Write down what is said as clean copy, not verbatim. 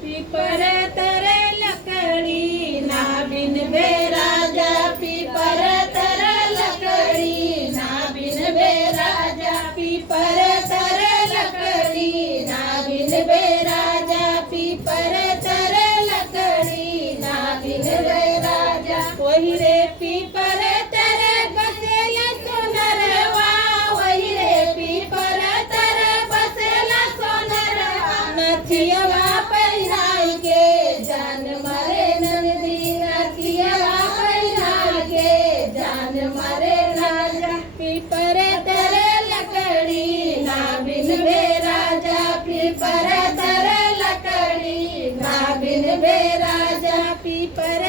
पीपर तरे लकड़ी ना बिन बे राजा, पीपर तरे लकड़ी ना बिन बे राजा, पीपर तरे लकड़ी ना बिन बे राजा, पीपर तरे लकड़ी ना बिन बे राजा। वही रे पीपर तरे बसेला सोनरवा, वही रे पीपर तरे बसेला सोनरवा। नथियवा पहिराई के जान मारे नंदी, नथियवा पहिराई के जान मारे राजा। पीपर तरे लकड़ी ना बिन बे राजा, पीपर तरे लकड़ी ना बिन बे राजा, पीपर